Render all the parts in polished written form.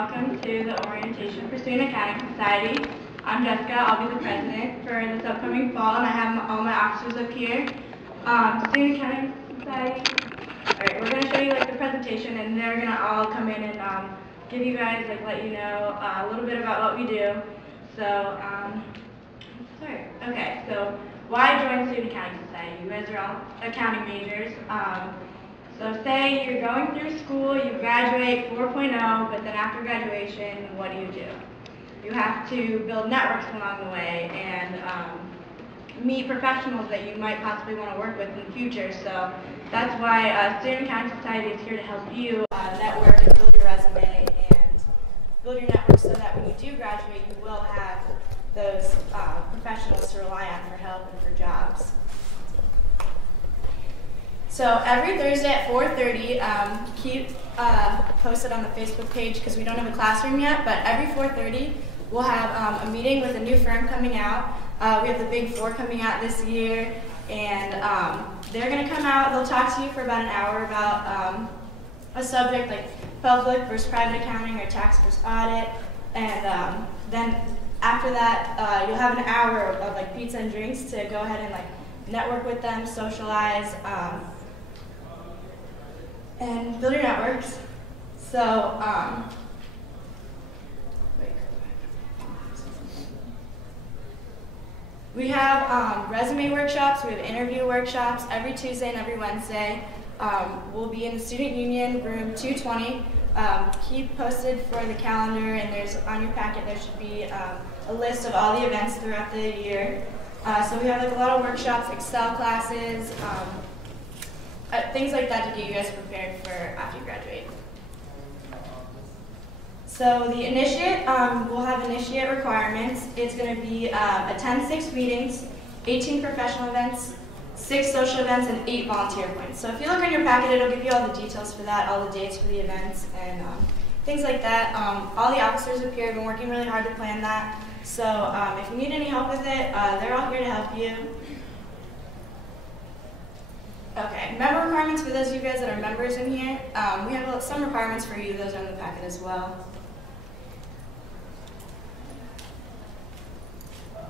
welcome to the Orientation for Student Accounting Society. I'm Jessica. I'll be the president for this upcoming fall, and I have all my officers up here. Student Accounting Society. Alright, we're going to show you the presentation, and they're going to all come in and give you guys, let you know a little bit about what we do. So, sorry. Okay, so why join Student Accounting Society? You guys are all accounting majors. So say you're going through school, you graduate 4.0, but then after graduation, what do? You have to build networks along the way and meet professionals that you might possibly want to work with in the future. So that's why Student Accounting Society is here to help you network and build your resume and build your network so that when you do graduate, you will have those professionals to rely on for help and for jobs. So every Thursday at 4:30, keep posted on the Facebook page because we don't have a classroom yet, but every 4:30 we'll have a meeting with a new firm coming out. We have the Big Four coming out this year, and they're going to come out, they'll talk to you for about an hour about a subject like public versus private accounting or tax versus audit, and then after that you'll have an hour of pizza and drinks to go ahead and network with them, socialize, and build your networks. So, we have resume workshops, we have interview workshops every Tuesday and every Wednesday. We'll be in the Student Union, room 220. Keep posted for the calendar, and there's on your packet there should be a list of all the events throughout the year. So we have a lot of workshops, Excel classes, things like that to get you guys prepared for after you graduate. So the initiate, we'll have initiate requirements. It's going to be attend 6 meetings, 18 professional events, 6 social events, and 8 volunteer points. So if you look in your packet, it'll give you all the details for that, all the dates for the events, and things like that. All the officers up here have been working really hard to plan that. So if you need any help with it, they're all here to help you. Okay, member requirements for those of you guys that are members in here. We have some requirements for you. Those are in the packet as well.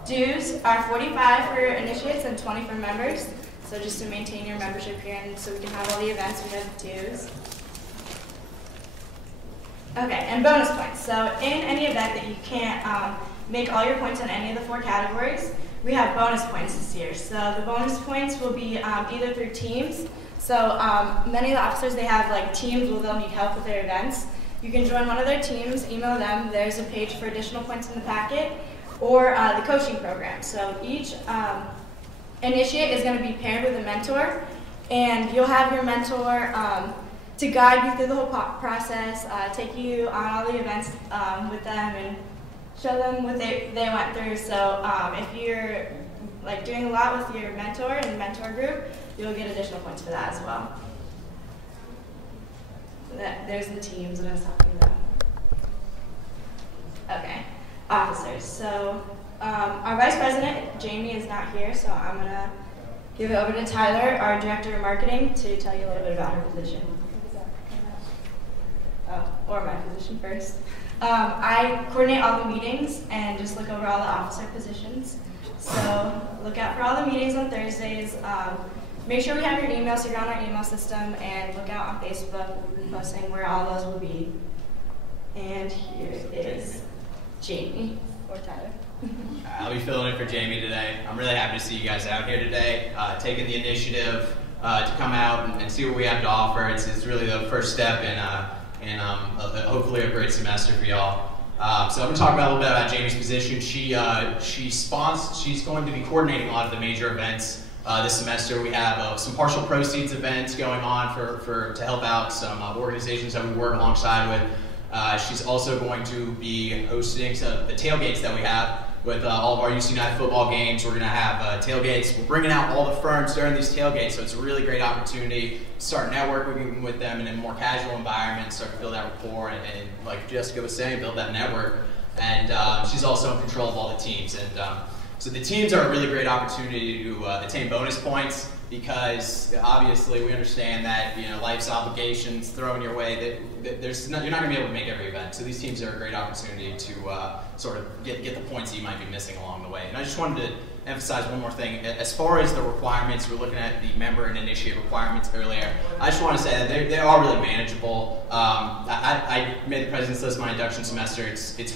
Dues are $45 for initiates and $20 for members. So just to maintain your membership here and so we can have all the events, we have dues. Okay, and bonus points. So in any event that you can't make all your points in any of the 4 categories, we have bonus points this year. So the bonus points will be either through teams. So many of the officers, they have teams where they'll need help with their events. You can join one of their teams, email them. There's a page for additional points in the packet, or the coaching program. So each initiate is going to be paired with a mentor, and you'll have your mentor to guide you through the whole process, take you on all the events with them, and show them what they went through. So if you're doing a lot with your mentor and the mentor group, you'll get additional points for that as well. So there's the teams that I was talking about. Okay, officers. So our vice president, Jamie, is not here, so I'm going to give it over to Tyler, our director of marketing, to tell you a little bit about her position. Or my position first. I coordinate all the meetings and just look over all the officer positions. So look out for all the meetings on Thursdays. Make sure we have your email so you're on our email system, and look out on Facebook. We'll be posting where all those will be. And here is Jamie, or Tyler. I'll be filling in for Jamie today. I'm really happy to see you guys out here today, taking the initiative to come out and see what we have to offer. It's really the first step in hopefully a great semester for y'all. So I'm going to talk about a little bit about Jamie's position. She's going to be coordinating a lot of the major events this semester. We have some partial proceeds events going on to help out some organizations that we work alongside with. She's also going to be hosting the tailgates that we have with all of our UC United football games. We're going to have tailgates. We're bringing out all the firms during these tailgates, so it's a really great opportunity to start networking with them in a more casual environment, start to build that rapport, and like Jessica was saying, build that network. And she's also in control of all the teams. And so the teams are a really great opportunity to attain bonus points. because obviously we understand that life's obligations thrown your way. That you're not going to be able to make every event. So these teams are a great opportunity to sort of get the points that you might be missing along the way. And I just wanted to emphasize one more thing. As far as the requirements, we're looking at the member and initiate requirements earlier. I just want to say that they are really manageable. I made the president's list my induction semester.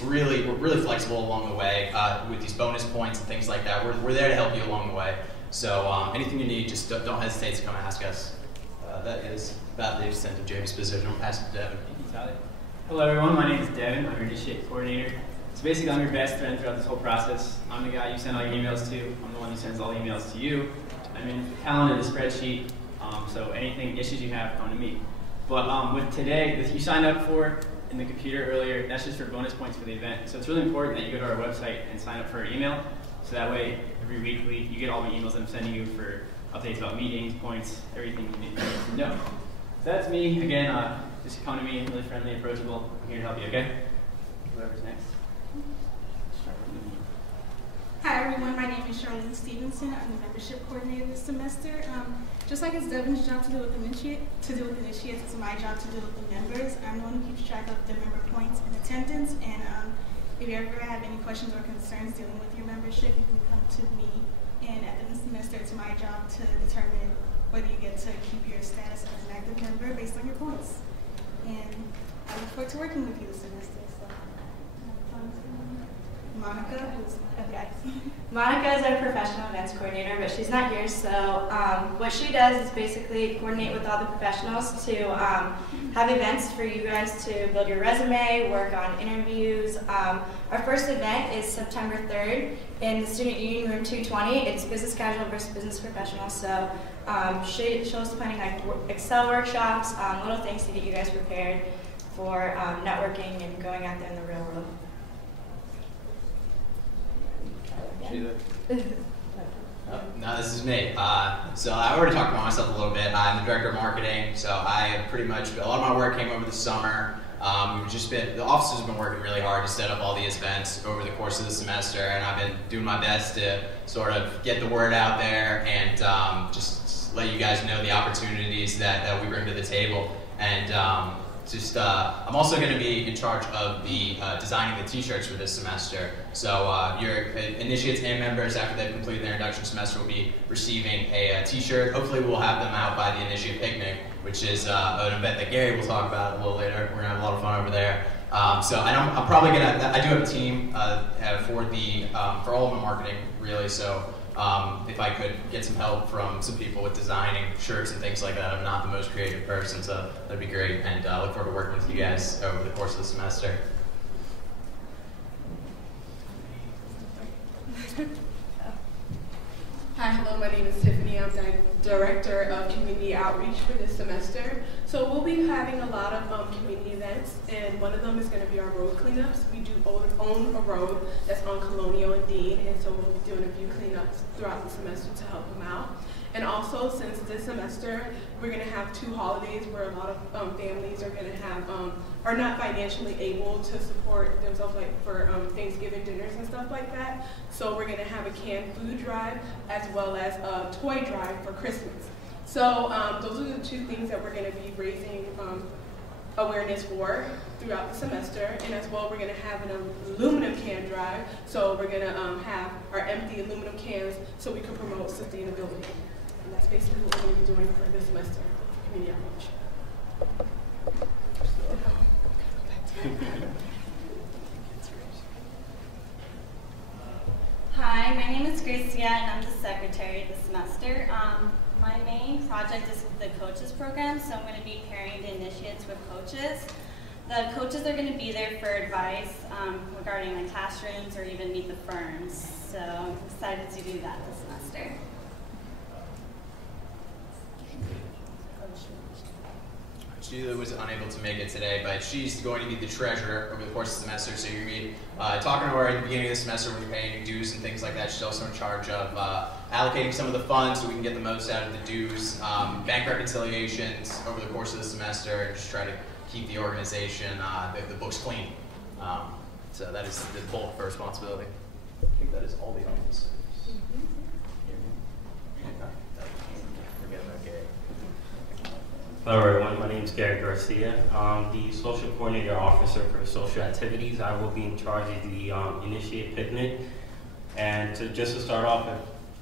We're really flexible along the way with these bonus points and things like that. We're there to help you along the way. So anything you need, just don't hesitate to come ask us. That is about the extent of Jamie's position. I'll pass it to Devin. Hello everyone, my name is Devin. I'm your initiate coordinator. So basically I'm your best friend throughout this whole process. I'm the guy you send all your emails to. I'm the one who sends all the emails to you. I'm in the calendar, the spreadsheet, so anything, issues you have, come to me. But with today, that you signed up for in the computer earlier, that's just for bonus points for the event. So it's really important that you go to our website and sign up for our email. So that way, every weekly, you get all the emails that I'm sending you for updates about meetings, points, everything you need to know. So that's me. Again, just come to me, really friendly, approachable. I'm here to help you, okay? Whoever's next. Hi everyone, my name is Charlene Stevenson. I'm the membership coordinator this semester. Just like it's Devin's job to deal with initiates, it's my job to deal with the members. I'm the one who keeps track of the member points and attendance, and if you ever have any questions or concerns dealing with your membership, you can come to me. And at the end of the semester, it's my job to determine whether you get to keep your status as an active member based on your points. And I look forward to working with you this semester. So, Monica, who's Okay. Monica is our professional events coordinator, but she's not here, so what she does is basically coordinate with all the professionals to have events for you guys to build your resume, work on interviews. Our first event is September 3rd in the Student Union Room 220. It's business casual versus business professional, so she's planning like Excel workshops, little things to get you guys prepared for networking and going out there in the real world. No, this is me. So I already talked about myself a little bit. I'm the director of marketing, so I have pretty much, a lot of my work came over the summer. The offices have been working really hard to set up all these events over the course of the semester, and I've been doing my best to sort of get the word out there and just let you guys know the opportunities that we bring to the table. And I'm also going to be in charge of the designing the t-shirts for this semester. So your initiates and members, after they've completed their induction semester, will be receiving a t-shirt. Hopefully we'll have them out by the initiate picnic, which is an event that Gary will talk about a little later. We're going to have a lot of fun over there. So I'm probably going to, I do have a team for all of my marketing, really. So if I could get some help from some people with designing shirts and things like that. I'm not the most creative person, so that'd be great. And I look forward to working with you guys over the course of the semester. Hi, hello, my name is Tiffany. I'm the Director of Community Outreach for this semester. So we'll be having a lot of community events, and one of them is going to be our road cleanups. We do own a road that's on Colonial and Dean, and so we'll be doing a few cleanups throughout the semester to help them out. And also, since this semester, we're going to have 2 holidays where a lot of families are going to have, are not financially able to support themselves, like for Thanksgiving dinners and stuff like that. So we're going to have a canned food drive as well as a toy drive for Christmas. So those are the 2 things that we're going to be raising awareness for throughout the semester. And as well, we're going to have an aluminum can drive. So we're going to have our empty aluminum cans so we can promote sustainability. And that's basically what we're going to be doing for this semester, community outreach. Hi, my name is Gracia and I'm the secretary this semester. My main project is with the coaches program, so I'm going to be pairing the initiates with coaches. The coaches are going to be there for advice regarding like classrooms or even meet the firms. So I'm excited to do that this semester. Sheila was unable to make it today, but she's going to be the treasurer over the course of the semester, so you're going to be talking to her at the beginning of the semester when you're paying your dues and things like that. She's also in charge of allocating some of the funds so we can get the most out of the dues, bank reconciliations over the course of the semester, and just try to keep the organization, the books clean. So that is the bulk of her responsibility. I think that is all the officers. Hello everyone, my name is Gary Garcia. I'm the Social Coordinator Officer for Social Activities. I will be in charge of the Initiate Picnic. And just to start off,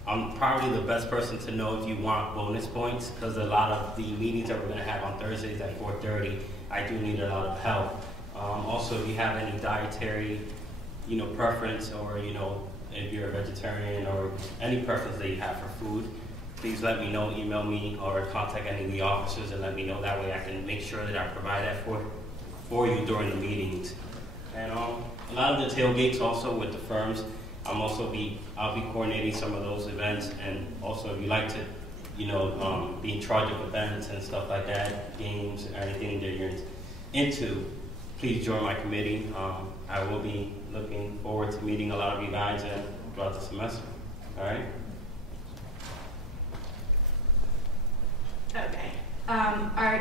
I'm probably the best person to know if you want bonus points, because a lot of the meetings that we're going to have on Thursdays at 4:30, I do need a lot of help. Also, if you have any dietary, preference, or if you're a vegetarian or any preference that you have for food, please let me know, email me, or contact any of the officers and let me know. That way I can make sure that I provide that for you during the meetings. And a lot of the tailgates also with the firms, I'll be coordinating some of those events. And also if you like to, be in charge of events and stuff like that, games, anything that you're into, please join my committee. I will be looking forward to meeting a lot of you guys throughout the semester. All right? Okay. Our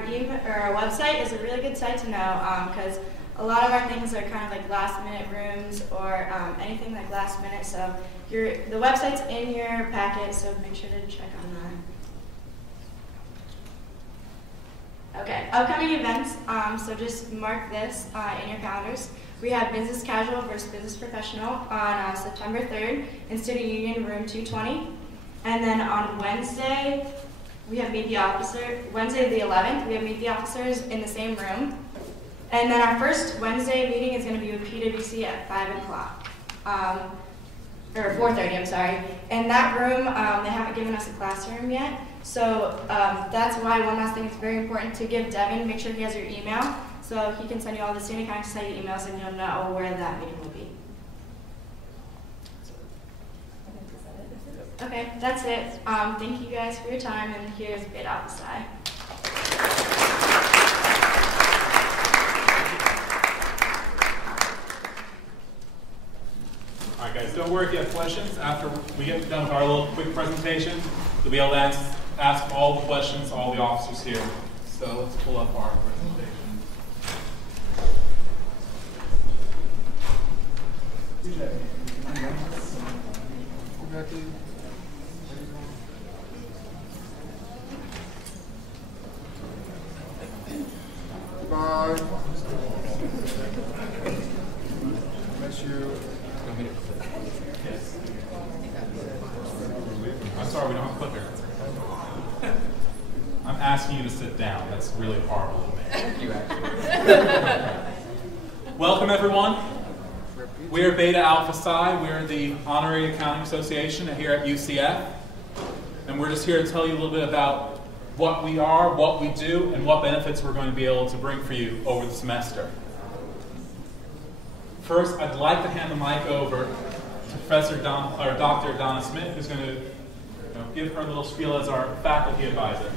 website is a really good site to know because a lot of our things are kind of like last minute rooms or anything like last minute. So the website's in your packet, so make sure to check on that. Okay, upcoming events. So just mark this in your calendars. We have Business Casual versus Business Professional on September 3rd in Student Union Room 220. And then on Wednesday, we have Meet the Officer. Wednesday the 11th, we have Meet the Officers in the same room. And then our first Wednesday meeting is going to be with PwC at 5 o'clock. Or 4:30, I'm sorry. In that room, they haven't given us a classroom yet. So that's why one last thing, it's very important to give Devin, make sure he has your email, so he can send you all the Student Accounting Society emails and you'll know where that meeting will be. Okay, that's it. Thank you guys for your time, and here's Beta Alpha Psi. All right, guys, don't worry if you have questions. After we get done with our little quick presentation, you'll be able to ask all the questions, all the officers here. So let's pull up our presentation. Bye. Bless you. Yes. I'm sorry, we don't have a clicker. I'm asking you to sit down. That's really horrible of me. Thank you, actually. Welcome, everyone. We are Beta Alpha Psi. We are the Honorary Accounting Association here at UCF. And we're just here to tell you a little bit about what we are, what we do, and what benefits we're going to be able to bring for you over the semester. First, I'd like to hand the mic over to Dr. Donna Smith, who's going to give her a little spiel as our faculty advisor.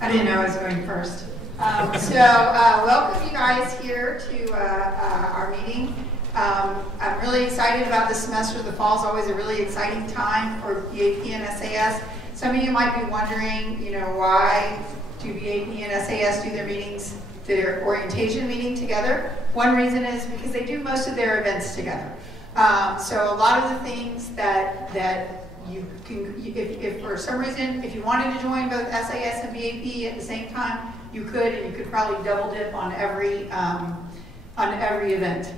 I didn't know I was going first. Welcome you guys here to our meeting. I'm really excited about this semester. The fall is always a really exciting time for BAP and SAS. Some of you might be wondering, why do BAP and SAS do their orientation meeting together? One reason is because they do most of their events together. So a lot of the things that you can, if for some reason, if you wanted to join both SAS and BAP at the same time, you could, and you could probably double dip on every event.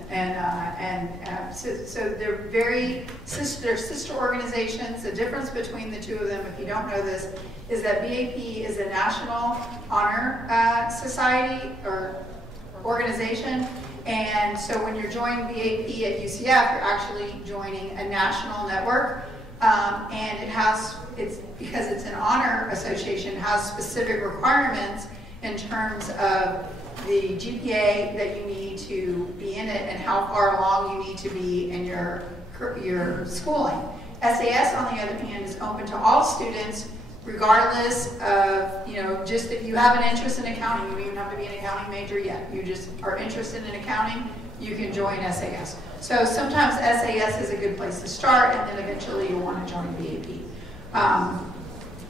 So they're they're sister organizations. The difference between the two of them, if you don't know this, is that BAP is a National Honor Society or organization. And so when you're joining BAP at UCF, you're actually joining a national network. And it's because it's an honor association, has specific requirements in terms of the GPA that you need to be in it and how far along you need to be in your schooling. SAS, on the other hand, is open to all students, regardless of, just if you have an interest in accounting. You don't even have to be an accounting major yet. You just are interested in accounting, you can join SAS. So sometimes SAS is a good place to start, and then eventually you'll want to join BAP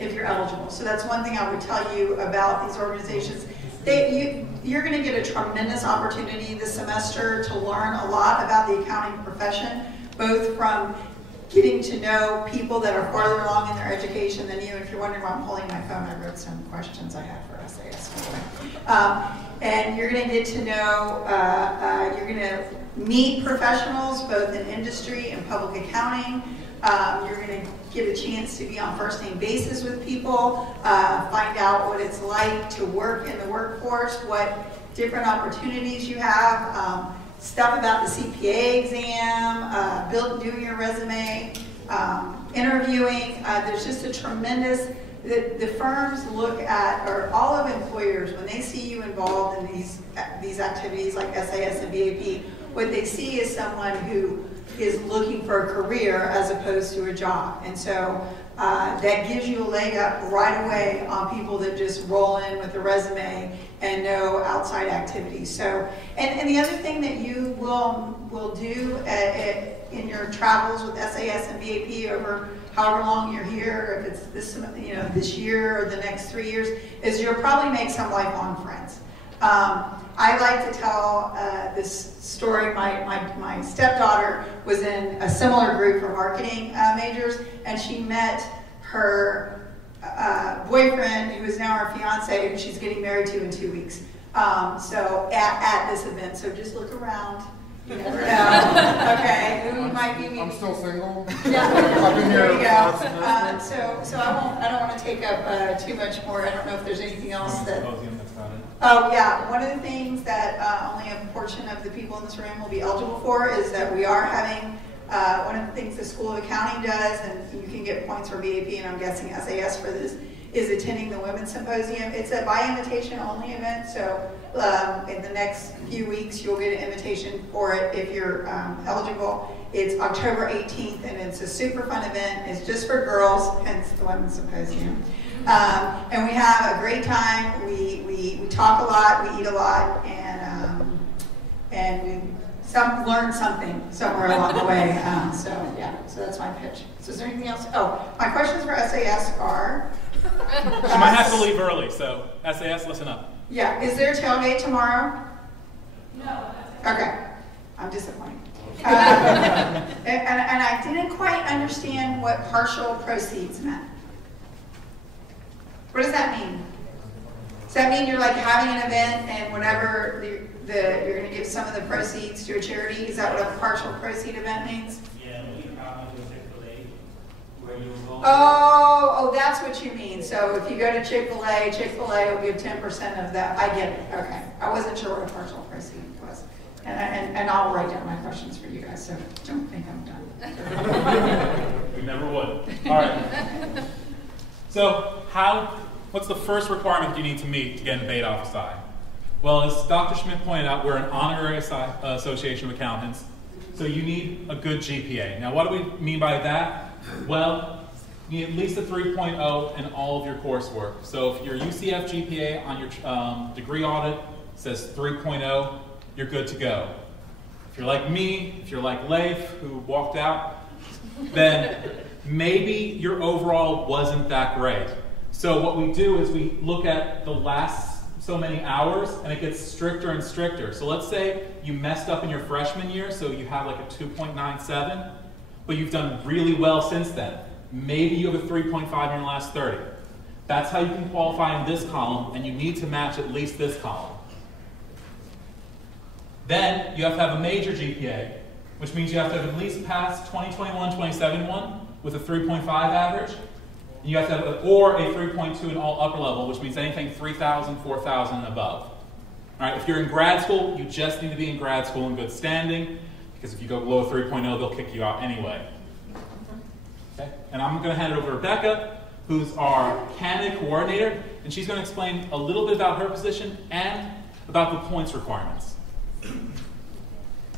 if you're eligible. So that's one thing I would tell you about these organizations. You're going to get a tremendous opportunity this semester to learn a lot about the accounting profession, both from getting to know people that are farther along in their education than you. And if you're wondering why I'm holding my phone, I wrote some questions I had for SAS. And you're going to get to know, you're going to meet professionals both in industry and public accounting. You're going to get a chance to be on first-name basis with people, find out what it's like to work in the workforce, what different opportunities you have, stuff about the CPA exam, doing your resume, interviewing. There's just a tremendous, the firms look at, or all of employers, when they see you involved in these activities like SAS and BAP, what they see is someone who is looking for a career as opposed to a job. And so that gives you a leg up right away on people that just roll in with a resume and no outside activities. So, and the other thing that you will do in your travels with SAS and BAP over however long you're here, if it's this year or the next 3 years, is you'll probably make some lifelong friends. I like to tell this story. My stepdaughter was in a similar group for marketing majors, and she met her boyfriend, who is now her fiance, who she's getting married to in 2 weeks. So at this event, so just look around. You never know. Okay, who might be meeting? I'm still single. Yeah, I've been here. there you go. So I don't want to take up too much more. I don't know if there's anything else that. Oh yeah, one of the things that only a portion of the people in this room will be eligible for is that we are having one of the things the School of Accounting does, and you can get points for BAP, and I'm guessing SAS for this, is attending the Women's Symposium. It's a by invitation only event, so in the next few weeks you'll get an invitation for it if you're eligible. It's October 18th, and it's a super fun event. It's just for girls, hence the Women's Symposium. And we have a great time. We talk a lot, we eat a lot, and we learn something somewhere along the way. So yeah, so that's my pitch. So is there anything else? Oh, my questions for SAS are. She might have to leave early, so SAS, listen up. Yeah, is there a tailgate tomorrow? No. Okay, I'm disappointed. And I didn't quite understand what partial proceeds meant. What does that mean? Does that mean you're like having an event and whatever you're going to give some of the proceeds to a charity? Is that what a partial proceed event means? Yeah, we probably go Chick-fil-A, where you go. Oh, that's what you mean. So if you go to Chick-fil-A will give 10% of that. I get it. Okay. I wasn't sure what a partial proceed was. And I'll write down my questions for you guys, so don't think I'm done. We never would. All right. So what's the first requirement you need to meet to get into Beta Alpha Psi? Well, as Dr. Schmidt pointed out, we're an honorary association of accountants, so you need a good GPA. Now, what do we mean by that? Well, you need at least a 3.0 in all of your coursework. So if your UCF GPA on your degree audit says 3.0, you're good to go. If you're like me, if you're like Leif, who walked out, then maybe your overall wasn't that great. So what we do is we look at the last so many hours, and it gets stricter and stricter. So let's say you messed up in your freshman year, so you have like a 2.97, but you've done really well since then. Maybe you have a 3.5 in your last 30. That's how you can qualify in this column, and you need to match at least this column. Then you have to have a major GPA, which means you have to have at least passed 2021, 2071 with a 3.5 average. And you have to have or a 3.2 in all upper level, which means anything 3,000, 4,000 and above. All right, if you're in grad school, you just need to be in grad school in good standing, because if you go below 3.0, they'll kick you out anyway. Okay? And I'm going to hand it over to Rebecca, who's our candidate coordinator, and she's going to explain a little bit about her position and about the points requirements.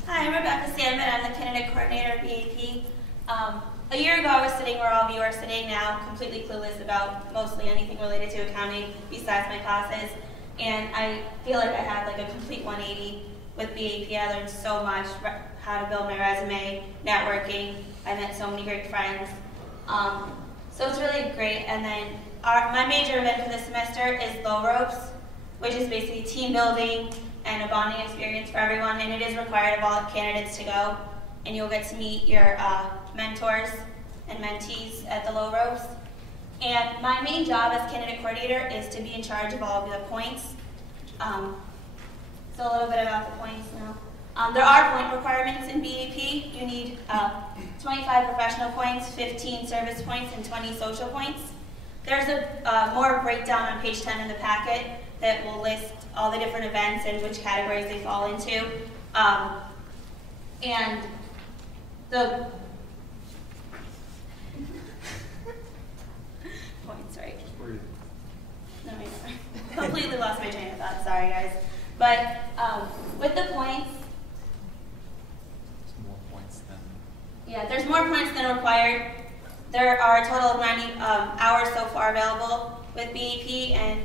Hi, I'm Rebecca Sandman. I'm the candidate coordinator at BAP. A year ago, I was sitting where all of you are sitting now, completely clueless about mostly anything related to accounting besides my classes. And I feel like I had like a complete 180 with BAP. I learned so much, how to build my resume, networking. I met so many great friends. So it's really great. And then my major event for this semester is Low Ropes, which is basically team building and a bonding experience for everyone. And it is required of all candidates to go. and you'll get to meet your mentors and mentees at the low ropes. And my main job as candidate coordinator is to be in charge of all of the points. So a little bit about the points now. There are point requirements in BAP. You need 25 professional points, 15 service points, and 20 social points. There's a more breakdown on page 10 in the packet that will list all the different events and which categories they fall into. And the points, right? No, I completely lost my train of thought. Sorry, guys. But with the points, there's more points than required. There are a total of 90 hours so far available with BAP, and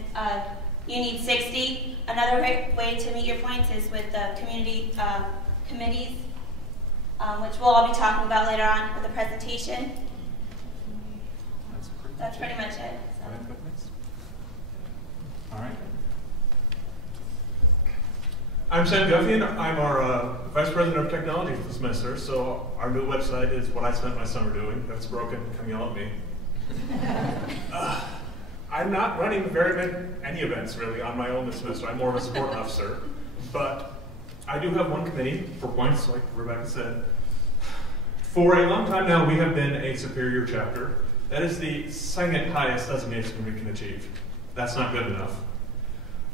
you need 60. Another great way to meet your points is with the community committees, which we'll all be talking about later on with the presentation. That's pretty much it. So. All right. I'm Sam Guffian. I'm our Vice President of Technology for the semester, so our new website is what I spent my summer doing. If it's broken, come yell at me. I'm not running any events, really, on my own this semester. I'm more of a support officer. But I do have one committee for points, like Rebecca said. For a long time now, we have been a superior chapter. That is the second highest designation we can achieve. That's not good enough.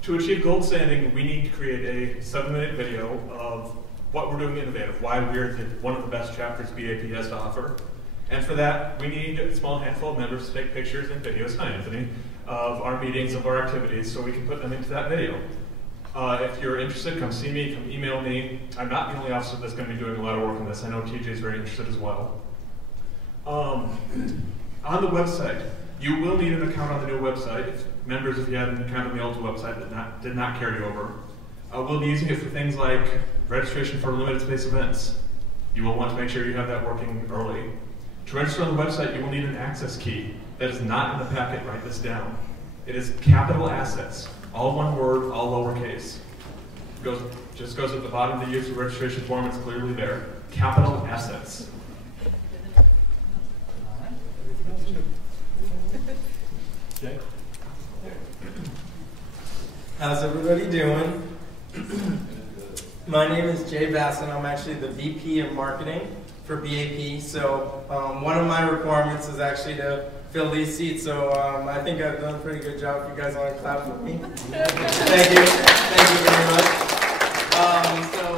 To achieve gold standing, we need to create a 7-minute video of what we're doing innovative, why we're one of the best chapters BAP has to offer. And for that, we need a small handful of members to take pictures and videos, hi Anthony, of our meetings, of our activities, so we can put them into that video. If you're interested, come see me, come email me. I'm not the only officer that's going to be doing a lot of work on this. I know TJ is very interested as well. On the website, you will need an account on the new website. Members, if you had an account on the old website that did not carry over, we'll be using it for things like registration for limited space events. You will want to make sure you have that working early. To register on the website, you will need an access key. That is not in the packet. Write this down. It is capital assets, all one word, all lowercase. Just goes at the bottom of the user registration form. It's clearly there. Capital assets. Jay? How's everybody doing? My name is Jay Basson. I'm actually the VP of Marketing for BAP. So one of my requirements is actually to fill these seats. So I think I've done a pretty good job. If you guys want to clap for me. Thank you. Thank you very much. So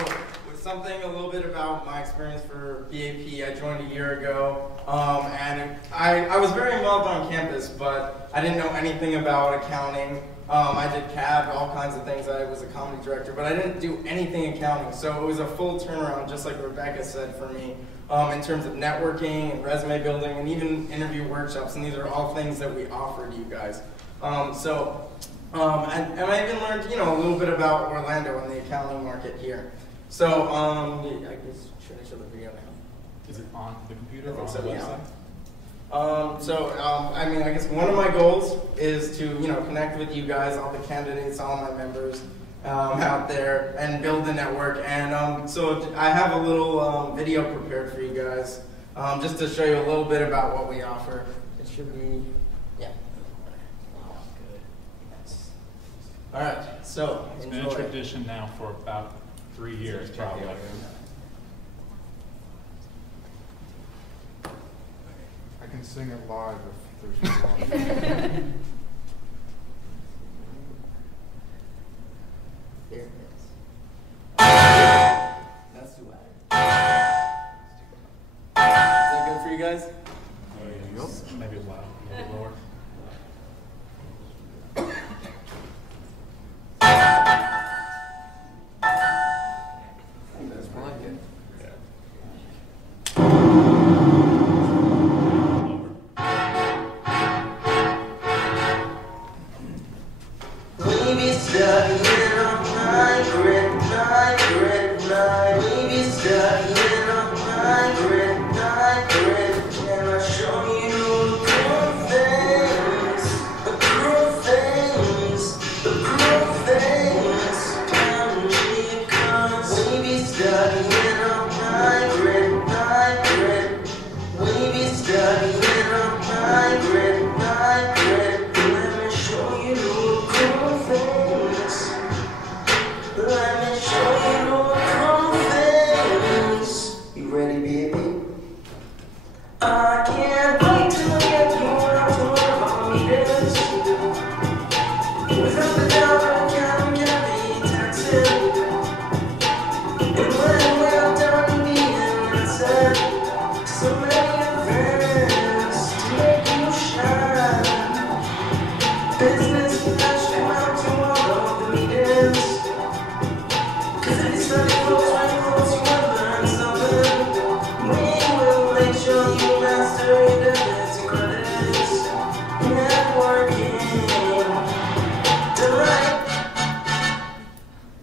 something a little bit about my experience for BAP. I joined a year ago, and I was very involved on campus, but I didn't know anything about accounting. I did CAB, all kinds of things. I was a comedy director, but I didn't do anything accounting. So it was a full turnaround, just like Rebecca said, for me, in terms of networking and resume building and even interview workshops. And these are all things that we offer to you guys. And I even learned, a little bit about Orlando and the accounting market here. So, I guess, should I show the video now? Is it on the computer or on so, the website? Yeah. I guess one of my goals is to, connect with you guys, all the candidates, all my members out there, and build the network. And so I have a little video prepared for you guys, just to show you a little bit about what we offer. It should be, yeah. All right, so It's been a tradition now for about 3 years, probably. I can sing it live if there's no live. There it is. That's too loud. Is that good for you guys? Maybe loud, a little lower. Studying on my grid.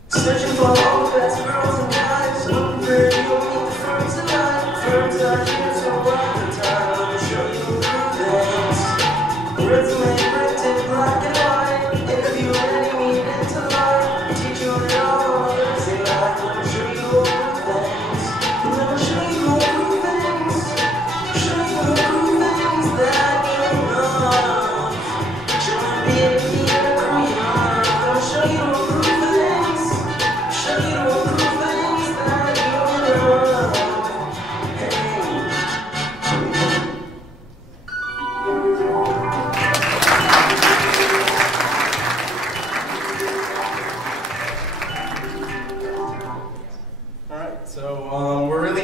Searching for all the best girls and guys. Looking for you, meet the firms tonight. Firms are here to rock the time. Let me show you things. Resume printed black and white. Interview ready, meet into life. Teach you it all, Thursday night. Let me show you things. Let me show you things. Show you things that you love. Show me a key and a crayon. Let me show you things.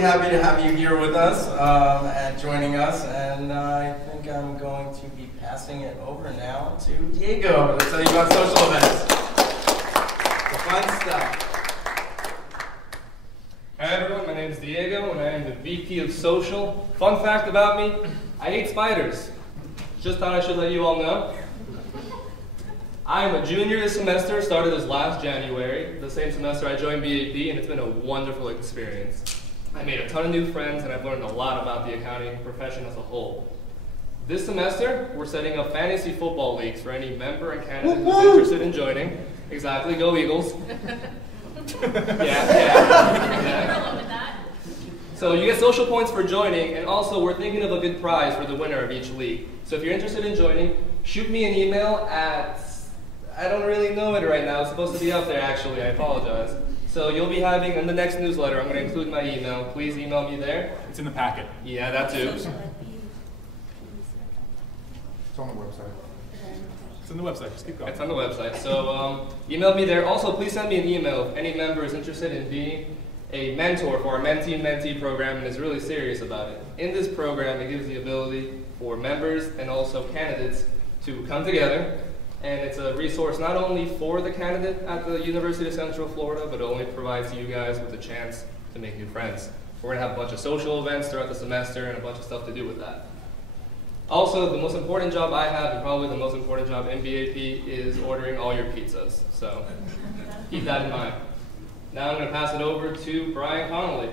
Happy to have you here with us and joining us, and I think I'm going to be passing it over now to Diego to tell you about social events. The fun stuff. Hi everyone, my name is Diego and I am the VP of Social. Fun fact about me, I hate spiders. Just thought I should let you all know. I am a junior this semester, started this last January, the same semester I joined BAP, and it's been a wonderful experience. I made a ton of new friends and I've learned a lot about the accounting profession as a whole. This semester, we're setting up fantasy football leagues for any member and candidate who's interested in joining. Exactly, go Eagles. Yeah. So you get social points for joining, and also we're thinking of a good prize for the winner of each league. So if you're interested in joining, shoot me an email at, I don't really know it right now, it's supposed to be up there actually, I apologize. So you'll be having, in the next newsletter, I'm going to include my email. Please email me there. It's in the packet. Yeah, that too. It's on the website. It's on the website. Just keep going. It's on the website. So email me there. Also, please send me an email if any member is interested in being a mentor for our mentee-mentee program and is really serious about it. In this program, it gives the ability for members and also candidates to come together. And it's a resource not only for the candidate at the University of Central Florida, but it only provides you guys with a chance to make new friends. We're going to have a bunch of social events throughout the semester and a bunch of stuff to do with that. Also, the most important job I have, and probably the most important job in BAP, is ordering all your pizzas. So keep that in mind. Now I'm going to pass it over to Brian Connolly.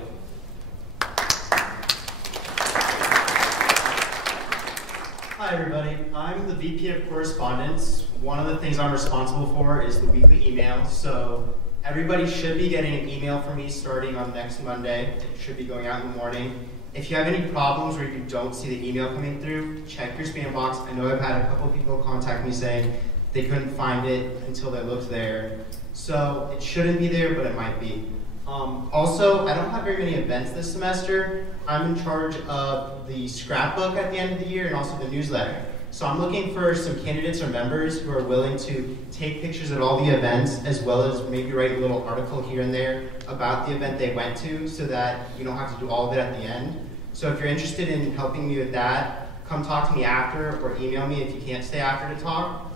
Hi everybody, I'm the VP of Correspondence. One of the things I'm responsible for is the weekly email, so everybody should be getting an email from me starting on next Monday. It should be going out in the morning. If you have any problems or you don't see the email coming through, check your spam box. I know I've had a couple people contact me saying they couldn't find it until they looked there. So it shouldn't be there, but it might be. Also, I don't have very many events this semester. I'm in charge of the scrapbook at the end of the year and also the newsletter. So I'm looking for some candidates or members who are willing to take pictures of all the events, as well as maybe write a little article here and there about the event they went to, so that you don't have to do all of it at the end. So if you're interested in helping me with that, come talk to me after or email me if you can't stay after to talk.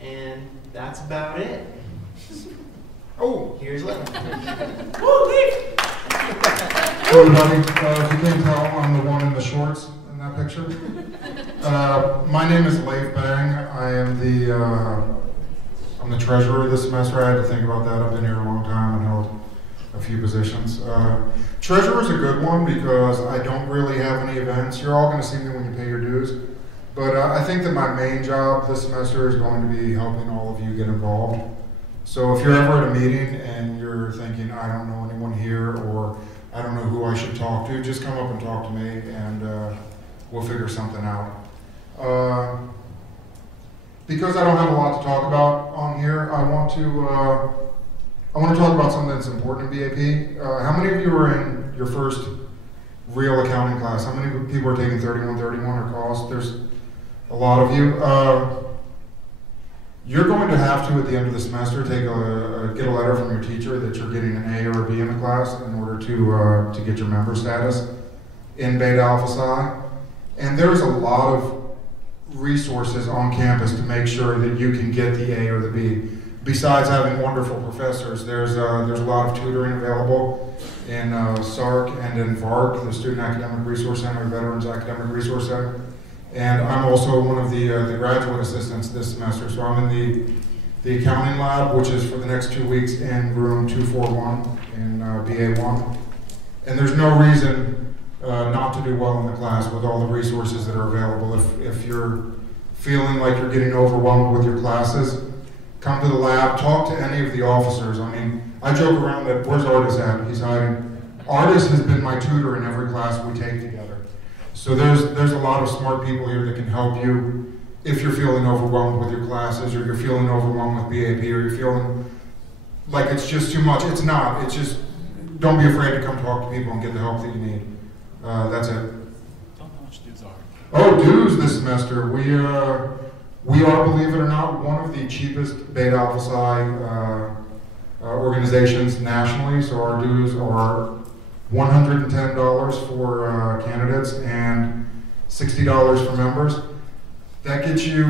And that's about it. Oh, here's Lynn. Woo, Leaf! Hello everybody, if you can't tell, I'm the one in the shorts in that picture. My name is Leif Bang. I am I'm the treasurer this semester. I had to think about that. I've been here a long time and held a few positions. Treasurer is a good one because I don't really have any events. You're all going to see me when you pay your dues. But I think that my main job this semester is going to be helping all of you get involved. So if you're ever at a meeting and you're thinking, I don't know anyone here, or I don't know who I should talk to, just come up and talk to me and we'll figure something out. Because I don't have a lot to talk about on here, I want to talk about something that's important in BAP. How many of you are in your first real accounting class? How many people are taking 3131 or cost? There's a lot of you. You're going to have to, at the end of the semester, get a letter from your teacher that you're getting an A or a B in the class in order to get your member status in Beta Alpha Psi. And there's a lot of resources on campus to make sure that you can get the A or the B. besides having wonderful professors, there's a lot of tutoring available in SARC and in VARC, the Student Academic Resource Center, Veterans Academic Resource Center. And I'm also one of the graduate assistants this semester, so I'm in the accounting lab, which is for the next 2 weeks in room 241 in BA1. And there's no reason not to do well in the class with all the resources that are available. If you're feeling like you're getting overwhelmed with your classes, come to the lab, talk to any of the officers. I mean, I joke around that, where's Artis at? He's hiding. Artis has been my tutor in every class we take together. So there's a lot of smart people here that can help you if you're feeling overwhelmed with your classes, or you're feeling overwhelmed with BAP, or you're feeling like it's just too much. It's not. It's just, don't be afraid to come talk to people and get the help that you need. That's it. Tell me how much dues are. Oh, dues this semester. We are, believe it or not, one of the cheapest Beta Alpha Psi organizations nationally. So our dues are $110 for candidates and $60 for members. That gets you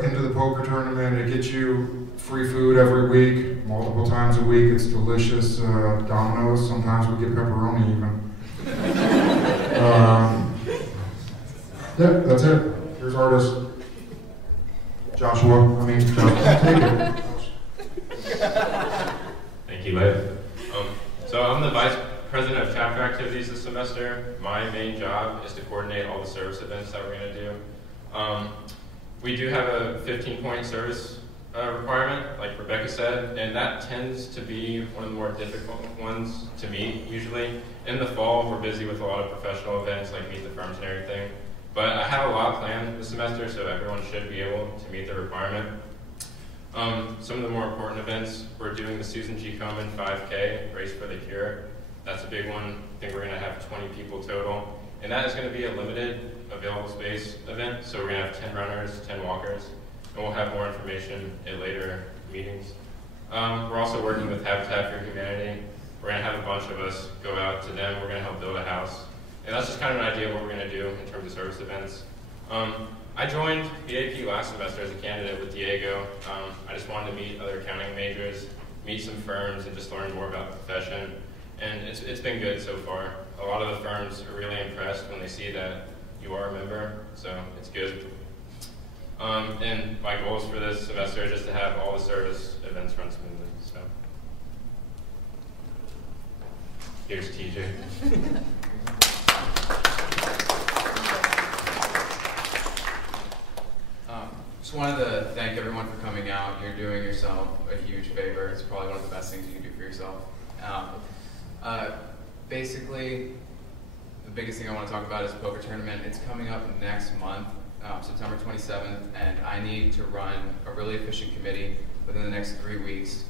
into the poker tournament. It gets you free food every week, multiple times a week. It's delicious. Domino's. Sometimes we get pepperoni even. Yeah, that's it. Here's Artis. Joshua. I mean, Joshua. Take it. Thank you, Leif. So I'm the Vice President of Chapter Activities this semester. My main job is to coordinate all the service events that we're going to do. We do have a 15-point service requirement, like Rebecca said, and that tends to be one of the more difficult ones to meet usually. In the fall, we're busy with a lot of professional events like Meet the Firms and everything. But I have a lot planned this semester, so everyone should be able to meet the requirement. Some of the more important events, we're doing the Susan G. Komen 5K, Race for the Cure. That's a big one. I think we're going to have 20 people total. And that is going to be a limited available space event, so we're going to have 10 runners, 10 walkers, and we'll have more information in later meetings. We're also working with Habitat for Humanity. We're going to have a bunch of us go out to them. We're going to help build a house. And that's just kind of an idea of what we're going to do in terms of service events. I joined BAP last semester as a candidate with Diego. I just wanted to meet other accounting majors, meet some firms, and just learn more about the profession. And it's been good so far. A lot of the firms are really impressed when they see that you are a member, so it's good. And my goals for this semester are just to have all the service events run smoothly. So here's TJ. Just wanted to thank everyone for coming out. You're doing yourself a huge favor. It's probably one of the best things you can do for yourself. Basically, the biggest thing I want to talk about is poker tournament. It's coming up next month, September 27th, and I need to run a really efficient committee within the next 3 weeks.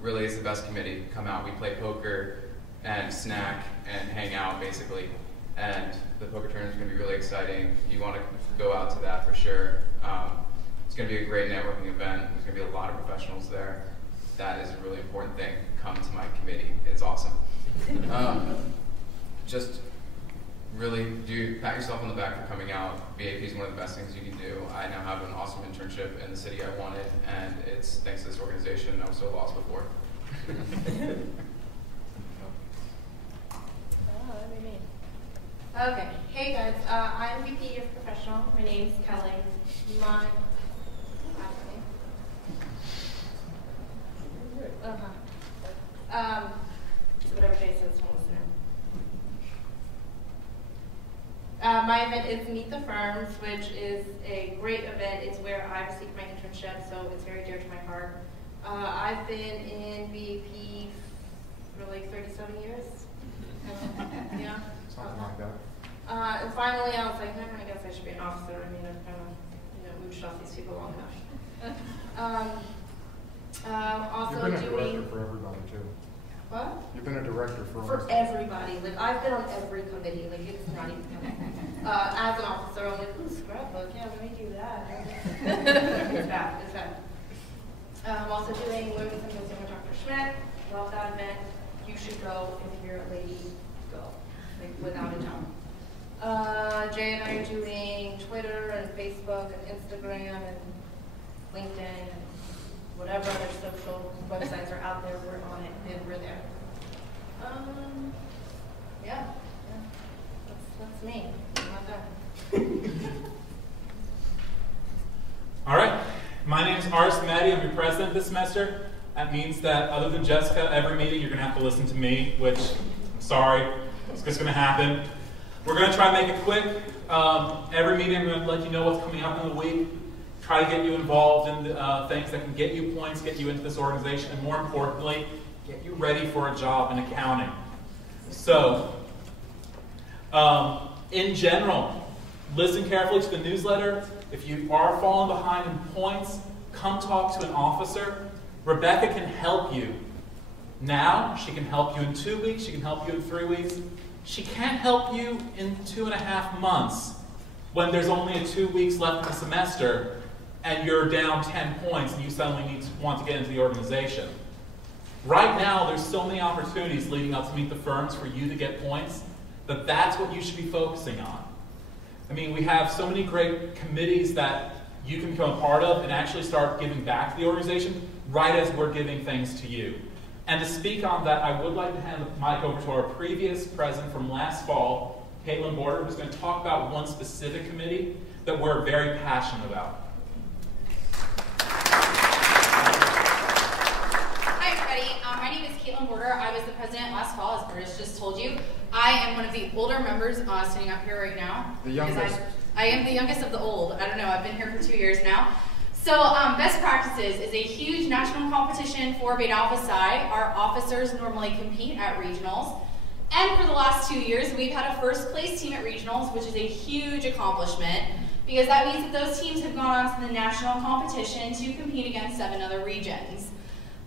Really is the best committee. Come out, we play poker and snack and hang out basically. And the poker tournament is going to be really exciting. You want to go out to that for sure. It's going to be a great networking event. There's going to be a lot of professionals there. That is a really important thing. Come to my committee. It's awesome. Just really pat yourself on the back for coming out. BAP is one of the best things you can do. I now have an awesome internship in the city I wanted, and it's thanks to this organization. I was so lost before. Okay, hey guys, I'm VP of Professional. My name's Kelly. My last name. Whatever Jay says, don't listen to. My event is Meet the Firms, which is a great event. It's where I received my internship, so it's very dear to my heart. I've been in BAP for like 37 years. Yeah. Something like that. And finally, I was like, I guess I should be an officer. I mean, I've kind of, mooched off these people long enough. Also You've been a doing director for everybody too. what? You've been a director For everybody. Like, I've been on every committee. Like, it's not even as an officer, I'm like, ooh, scrapbook. Yeah, let me do that. It's bad. It's bad. I'm also doing Women's Symposium with Dr. Schmidt. Love that event. You should go. If you're a lady, go. Like, without a doubt. Jay and I are doing Twitter and Facebook and Instagram and LinkedIn and whatever other social websites are out there, we're on it and we're there. Yeah, that's me. Not bad. All right. My name is Aris Mehdi. I'm your president this semester. That means that other than Jessica, every meeting you're going to have to listen to me, which, I'm sorry, it's just going to happen. We're going to try and make it quick. Every meeting I'm going to let you know what's coming up in the week. Try to get you involved in things that can get you points, get you into this organization, and more importantly, get you ready for a job in accounting. So, in general, listen carefully to the newsletter. If you are falling behind in points, come talk to an officer. Rebecca can help you now. She can help you in 2 weeks. She can help you in 3 weeks. She can't help you in 2.5 months when there's only 2 weeks left in the semester and you're down 10 points and you suddenly want to get into the organization. Right now, there's so many opportunities leading up to Meet the Firms for you to get points that that's what you should be focusing on. I mean, we have so many great committees that you can become a part of and actually start giving back to the organization right as we're giving things to you. And to speak on that, I would like to hand the mic over to our previous president from last fall, Caitlin Border, who's going to talk about one specific committee that we're very passionate about. Hi, everybody. My name is Caitlin Border. I was the president last fall, as Curtis just told you. I am one of the older members sitting up here right now. The youngest. I am the youngest of the old. I don't know. I've been here for 2 years now. So Best Practices is a huge national competition for Beta Alpha Psi. Our officers normally compete at regionals. And for the last 2 years, we've had a first place team at regionals, which is a huge accomplishment because that means that those teams have gone on to the national competition to compete against 7 other regions.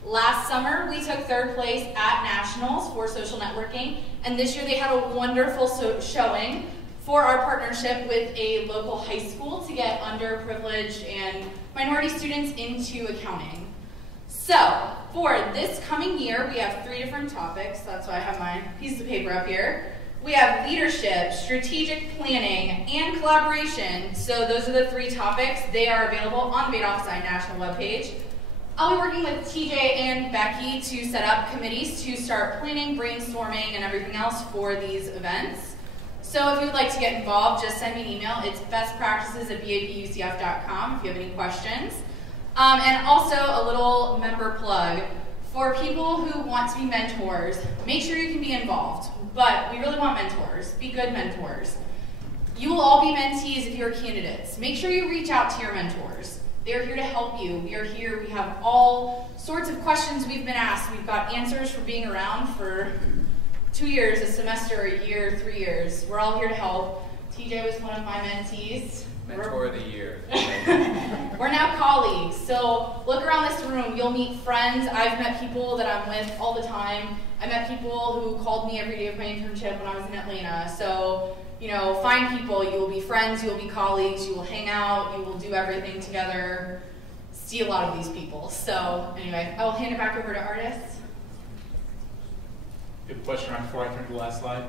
Last summer, we took 3rd place at nationals for social networking, and this year they had a wonderful showing for our partnership with a local high school to get underprivileged and minority students into accounting. So, for this coming year, we have 3 different topics. That's why I have my piece of paper up here. We have leadership, strategic planning, and collaboration. So those are the 3 topics. They are available on the Beta Alpha Psi national webpage. I'll be working with TJ and Becky to set up committees to start planning, brainstorming, and everything else for these events. So if you would like to get involved, just send me an email. It's bestpractices@bapucf.com if you have any questions. And also a little member plug. For people who want to be mentors, make sure you can be involved. But we really want mentors. Be good mentors. You will all be mentees if you're candidates. Make sure you reach out to your mentors. They're here to help you. We are here. We have all sorts of questions we've been asked. We've got answers for being around for 2 years, a semester, a year, 3 years. We're all here to help. TJ was one of my mentees. Mentor of the year. We're now colleagues, so look around this room. You'll meet friends. I've met people that I'm with all the time. I met people who called me every day of my internship when I was in Atlanta. So, you know, find people. You will be friends. You will be colleagues. You will hang out. You will do everything together. See a lot of these people. So, anyway, I will hand it back over to Artis. Good question right before I turn to the last slide.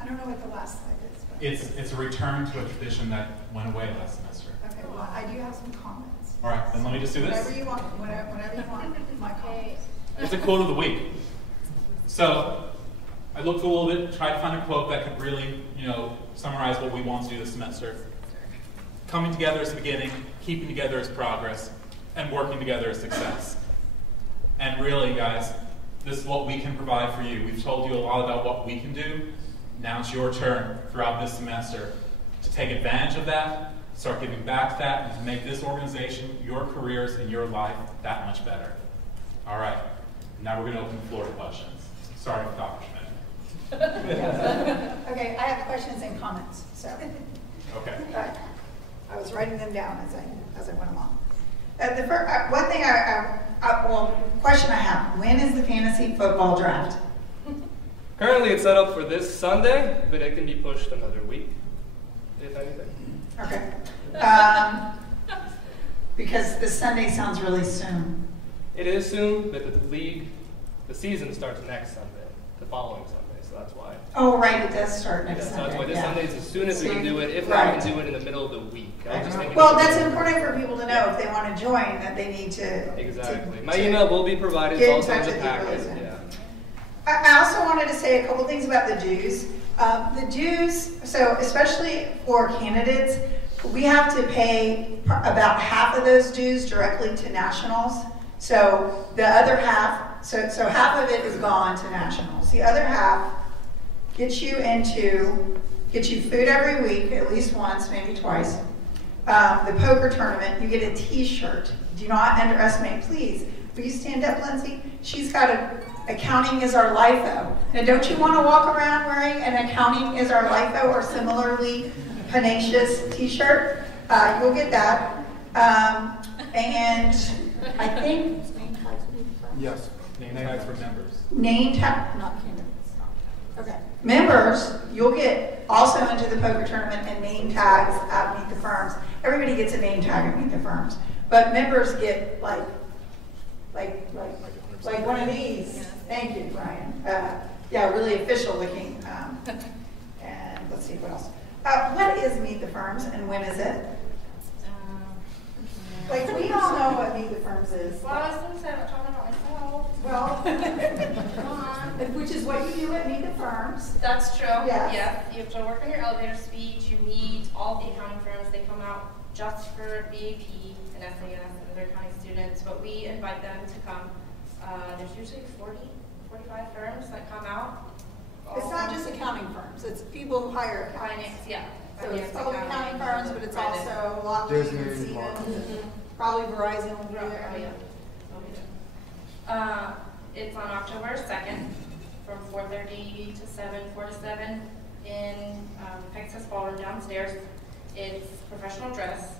I don't know what the last slide is. But It's a return to a tradition that went away last semester. okay, well, I do have some comments. All right, then let me just do this. Whatever you want, whatever you want, my comments. It's a quote of the week. So I looked a little bit, tried to find a quote that could really, summarize what we want to do this semester. Coming together is the beginning, keeping together is progress, and working together is success. And really, guys, this is what we can provide for you. We've told you a lot about what we can do. Now it's your turn throughout this semester to take advantage of that, start giving back to that, and to make this organization, your careers, and your life that much better. All right, now we're going to open the floor to questions. Sorry for Dr. Schmidt. Okay, I have questions and comments, so. Okay. I was writing them down as I went along. The first, one thing question I have, when is the fantasy football draft? Currently it's set up for this Sunday, but it can be pushed another week, if anything. Okay. Because this Sunday sounds really soon. It is soon, but the season starts next Sunday, the following Sunday. so that's why. Oh, right, it does start next So Sunday. that's why this yeah. Sunday is as soon as we can do it. If not, Right. we can do it in the middle of the week. I was just thinking Well, of- that's important for people to know if they want to join, that they need to. Exactly. My email will be provided. Get in It's also touch in the with you, packet. Lisa. Yeah. I also wanted to say a couple things about the dues. The dues, so especially for candidates, we have to pay about half of those dues directly to nationals. So the other half, so half of it is gone to nationals. The other half gets you food every week, at least once, maybe twice. The poker tournament, you get a t-shirt. Do not underestimate, please. Will you stand up, Lindsay? She's got accounting is our LIFO. Now, don't you want to walk around wearing an accounting is our LIFO or similarly pugnacious t-shirt? You'll get that. And I think Yes, name tags for members. name tag, not candidates. Okay. Members, you'll get also into the poker tournament and name tags at Meet the Firms. Everybody gets a name tag at Meet the Firms, but members get like one of these. Thank you, Brian. Yeah, really official looking. And let's see what else. What is Meet the Firms and when is it? Like, we all know what Meet the Firms is. Well, I was going to say, I'm talking about myself. Well, which is what you do at Meet the Firms. That's true. Yes. Yeah. You have to work on your elevator speech. You meet all the accounting firms. They come out just for BAP and SAS and other accounting students, but we invite them to come. There's usually 45 firms that come out. It's not just accounting firms, it's people who hire accountants. Finance, yeah. So it's public accounting firms, but it's Private. also Lockheed and Disney, Siemens, probably Verizon will be there. Oh, yeah. It's on October 2nd from 4:30 to 7, 4 to 7 in Texas Ballroom downstairs. It's professional dress.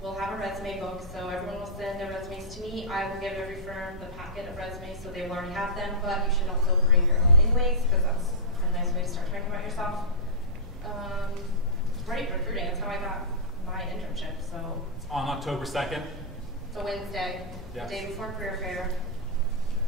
We'll have a resume book, so everyone will send their resumes to me. I will give every firm the packet of resumes, so they will already have them, but you should also bring your own anyways, because that's a nice way to start talking about yourself. Great recruiting, that's how I got my internship, so. On October 2nd. It's a Wednesday, Yes. the day before career fair.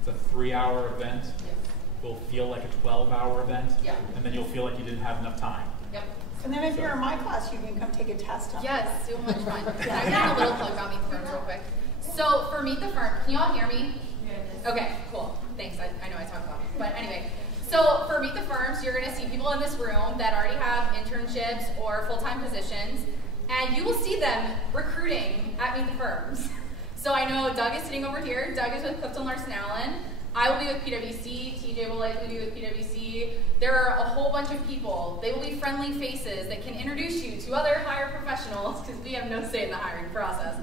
It's a 3-hour event. Yes. It'll feel like a 12-hour event. Yeah. And then you'll feel like you didn't have enough time. Yep. And then if you're in my class, you can come take a test on Yes, so much fun. Can I get a little plug about Meet the Firms real quick? So for Meet the Firm, can you all hear me? Yes. Okay, cool. Thanks. I know I talk about it. But anyway, so for Meet the Firms, you're going to see people in this room that already have internships or full-time positions, and you will see them recruiting at Meet the Firms. So I know Doug is sitting over here. Doug is with Clifton Larson Allen. I will be with PwC, TJ will likely be with PwC. There are a whole bunch of people. They will be friendly faces that can introduce you to other hire professionals, because we have no say in the hiring process.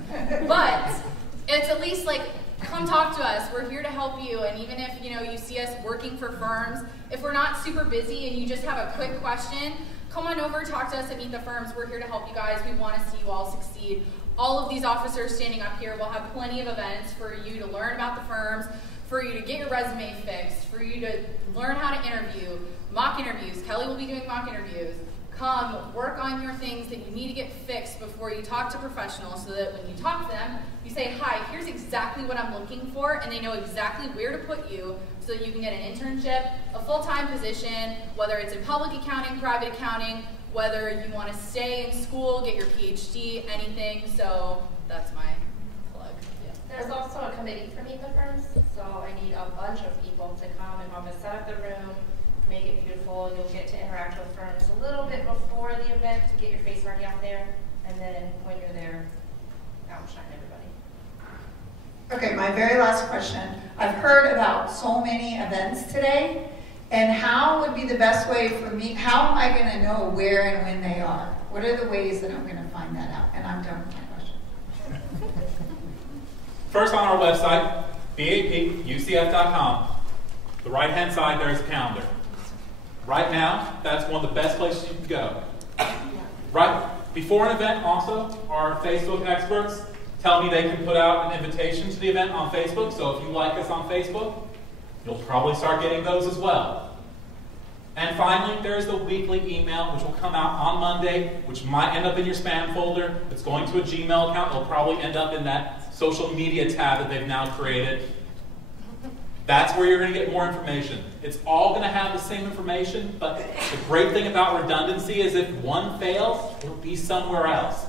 But it's at least like, come talk to us. We're here to help you. And even if you see us working for firms, if we're not super busy and you just have a quick question, come on over, talk to us at Meet the Firms. We're here to help you guys. We want to see you all succeed. All of these officers standing up here will have plenty of events for you to learn about the firms, for you to get your resume fixed, for you to learn how to interview, mock interviews. Kelly will be doing mock interviews. Come work on your things that you need to get fixed before you talk to professionals, so that when you talk to them, you say, hi, here's exactly what I'm looking for, and they know exactly where to put you so that you can get an internship, a full-time position, whether it's in public accounting, private accounting, whether you want to stay in school, get your PhD, anything. So that's my plug. Yeah. There's also a committee for Meet the Firms, so I need a bunch of people to come and help us set up the room, make it beautiful. You'll get to interact with firms a little bit before the event to get your face already out there, and then when you're there, outshine everybody. Okay, my very last question. I've heard about so many events today, and how would be the best way for me, how am I going to know where and when they are? What are the ways that I'm going to find that out? And I'm done with my question. First, on our website, BAPUCF.com, the right-hand side, there's a calendar. Right now, that's one of the best places you can go. Right before an event, also, our Facebook experts tell me they can put out an invitation to the event on Facebook. So if you like us on Facebook, you'll probably start getting those as well. And finally, there's the weekly email, which will come out on Monday, which might end up in your spam folder. It's going to a Gmail account. It'll probably end up in that social media tab that they've now created. That's where you're going to get more information. It's all going to have the same information, but the great thing about redundancy is if one fails, it'll be somewhere else.